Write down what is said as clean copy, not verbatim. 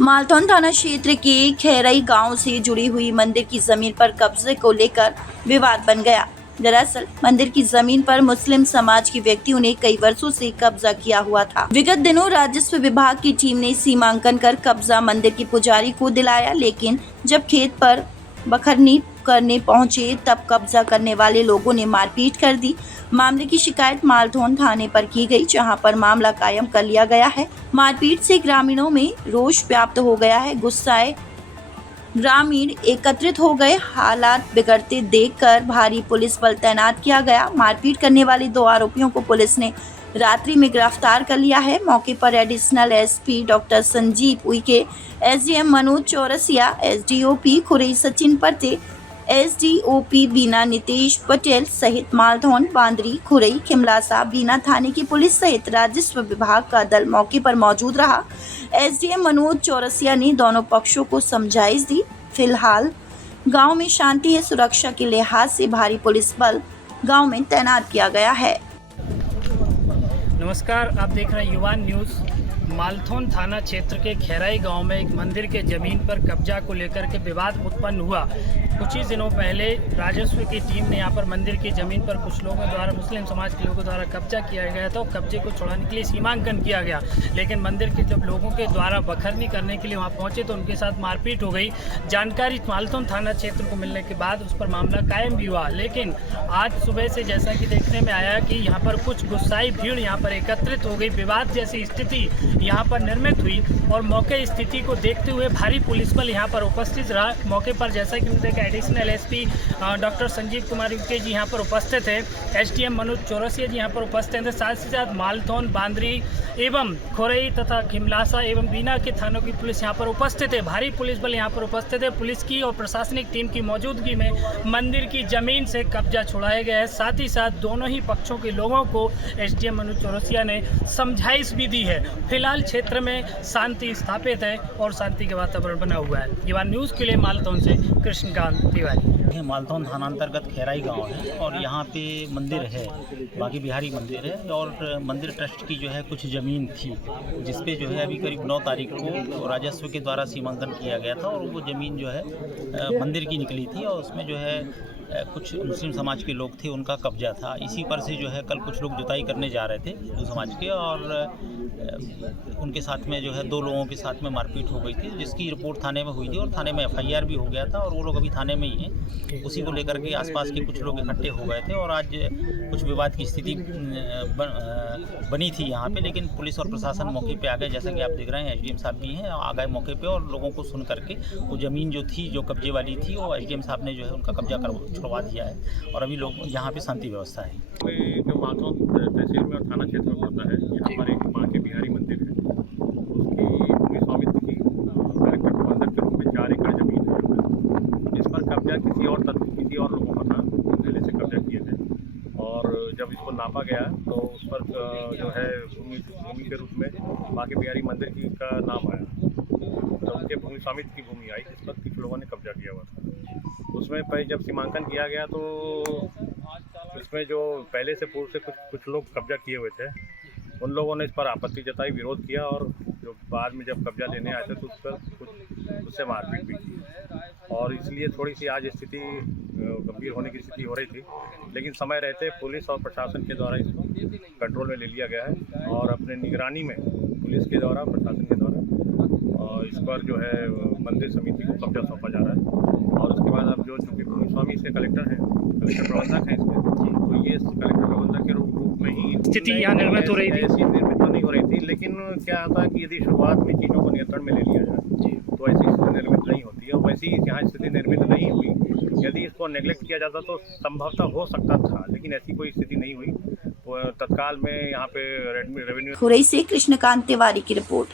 मालथौन थाना क्षेत्र के खैरई गांव से जुड़ी हुई मंदिर की जमीन पर कब्जे को लेकर विवाद बन गया। दरअसल मंदिर की जमीन पर मुस्लिम समाज के व्यक्तियों ने कई वर्षों से कब्जा किया हुआ था। विगत दिनों राजस्व विभाग की टीम ने सीमांकन कर कब्जा मंदिर के पुजारी को दिलाया, लेकिन जब खेत पर बखरनी करने पहुंचे तब कब्जा करने वाले लोगों ने मारपीट कर दी। मामले की शिकायत मालथौन थाने पर की गई, जहां पर मामला कायम कर लिया गया है। मारपीट से ग्रामीणों में रोष व्याप्त हो गया है। गुस्साए ग्रामीण एकत्रित हो गए। हालात बिगड़ते देखकर भारी पुलिस बल तैनात किया गया। मारपीट करने वाले 2 आरोपियों को पुलिस ने रात्रि में गिरफ्तार कर लिया है। मौके पर additional SP doctor Sanjeev Uikey, SDM Manoj Chaurasia, SDOP Khurai Sachin परते, एसडीओपी बीना नितेश पटेल सहित मालथौन, बांदरी, खुरई, खिमलासा, बीना थाने की पुलिस सहित राजस्व विभाग का दल मौके पर मौजूद रहा। एसडीएम मनोज चौरसिया ने दोनों पक्षों को समझाइश दी। फिलहाल गांव में शांति है। सुरक्षा के लिहाज से भारी पुलिस बल गांव में तैनात किया गया है। नमस्कार, आप देख रहे हैं युवा न्यूज़। मालथौन थाना क्षेत्र के खैराई गांव में एक मंदिर के जमीन पर कब्जा को लेकर के विवाद उत्पन्न हुआ। कुछ ही दिनों पहले राजस्व की टीम ने यहां पर मंदिर की जमीन पर कुछ लोगों द्वारा, मुस्लिम समाज के लोगों द्वारा कब्जा किया गया था। कब्जे को छुड़ाने के लिए सीमांकन किया गया, लेकिन मंदिर के जब लोगों के द्वारा बखरनी करने के लिए वहां पहुंचे तो उनके साथ मारपीट हो गई। जानकारी मालथौन थाना क्षेत्र को मिलने के बाद उस पर मामला कायम भी हुआ, लेकिन आज सुबह से जैसा कि देखने में आया कि यहाँ पर कुछ गुस्साई भीड़ यहाँ पर एकत्रित हो गई। विवाद जैसी स्थिति यहाँ पर निर्मित हुई और मौके स्थिति को देखते हुए भारी पुलिस बल यहाँ पर उपस्थित रहा। मौके पर जैसा कि देखा additional SP doctor Sanjeev Kumar Uike ji यहाँ पर उपस्थित है, एसडीएम मनोज चौरसिया जी यहाँ पर उपस्थित हैं। साथ ही साथ मालथौन, बांदरी एवं खुरई तथा खिमलासा एवं बीना के थानों की पुलिस यहाँ पर उपस्थित है। भारी पुलिस बल यहाँ पर उपस्थित है। पुलिस की और प्रशासनिक टीम की मौजूदगी में मंदिर की जमीन से कब्जा छुड़ाया गया है। साथ ही साथ दोनों ही पक्षों के लोगों को एसडीएम मनोज चौरसिया ने समझाइश भी दी है। फिलहाल क्षेत्र में शांति स्थापित है और शांति का वातावरण बना हुआ है। युवा न्यूज़ के लिए मालथौन से कृष्णकांत तिवारी। मालथौन थाना अंतर्गत खैराई गांव है और यहाँ पे मंदिर है, बाकी बिहारी मंदिर है। और मंदिर ट्रस्ट की जो है कुछ ज़मीन थी, जिसपे जो है अभी करीब 9 तारीख को राजस्व के द्वारा सीमांकन किया गया था और वो ज़मीन जो है मंदिर की निकली थी और उसमें जो है कुछ मुस्लिम समाज के लोग थे, उनका कब्जा था। इसी पर से जो है कल कुछ लोग जुताई करने जा रहे थे हिंदू समाज के और उनके साथ में जो है 2 लोगों के साथ में मारपीट हो गई थी, जिसकी रिपोर्ट थाने में हुई थी और थाने में एफआईआर भी हो गया था और वो लोग अभी थाने में ही हैं। उसी को लेकर के आसपास के कुछ लोग इकट्ठे हो गए थे और आज कुछ विवाद की स्थिति बनी थी यहाँ पे, लेकिन पुलिस और प्रशासन मौके पे आ गए। जैसा कि आप देख रहे हैं एसडीएम साहब भी हैं, आ गए मौके पे और लोगों को सुन करके वो ज़मीन जो थी, जो कब्जे वाली थी, वो एसडीएम साहब ने जो है उनका कब्जा छुड़वा दिया है और अभी लोग यहाँ पे शांति व्यवस्था है। जो मालथौन तहसील में और थाना क्षेत्र में पड़ता है, यहाँ पर एक माँ के बिहारी मंदिर है। उसकी भूमि स्वामित्व की कलेक्टर प्रबंधक के रूप में 4 एकड़ जमीन है, जिस पर कब्जा किसी और लोगों पर था, पहले से कब्जा किए थे। और जब इसको नापा गया तो उस पर जो है भूमि के रूप में माँ के बिहारी मंदिर की का नाम आया, तो उनके भूमि स्वामित्व की भूमि आई, जिस पर कुछ लोगों ने कब्जा किया हुआ था। उसमें पहले जब सीमांकन किया गया तो इसमें जो पहले से पूर्व से कुछ लोग कब्जा किए हुए थे, उन लोगों ने इस पर आपत्ति जताई, विरोध किया और जो बाद में जब कब्जा लेने आए थे तो उस पर उससे मारपीट भी की और इसलिए थोड़ी सी आज स्थिति गंभीर होने की स्थिति हो रही थी। लेकिन समय रहते पुलिस और प्रशासन के द्वारा इसको कंट्रोल में ले लिया गया है और अपने निगरानी में पुलिस के द्वारा, प्रशासन के द्वारा इस पर जो है मंदिर समिति को कब्जा सौंपा जा रहा है। और उसके बाद अब जो चूँकि भूमि स्वामी इसके कलेक्टर हैं, कलेक्टर प्रबंधक हैं इसके, तो ये कलेक्टर प्रबंधक के रूप में ही स्थिति यहाँ निर्मित हो रही थी। ऐसी निर्मित तो नहीं हो रही थी, लेकिन क्या आता है कि यदि शुरुआत में चीज़ों को नियंत्रण में ले लिया जाए तो ऐसी स्थिति निर्मित नहीं होती है। और वैसी यहाँ स्थिति निर्मित नहीं हुई। यदि इसको नेग्लेक्ट किया जाता तो संभवतः हो सकता था, लेकिन ऐसी कोई स्थिति नहीं हुई। तत्काल में यहाँ पे रेवेन्यू। खुरई से कृष्णकांत तिवारी की रिपोर्ट।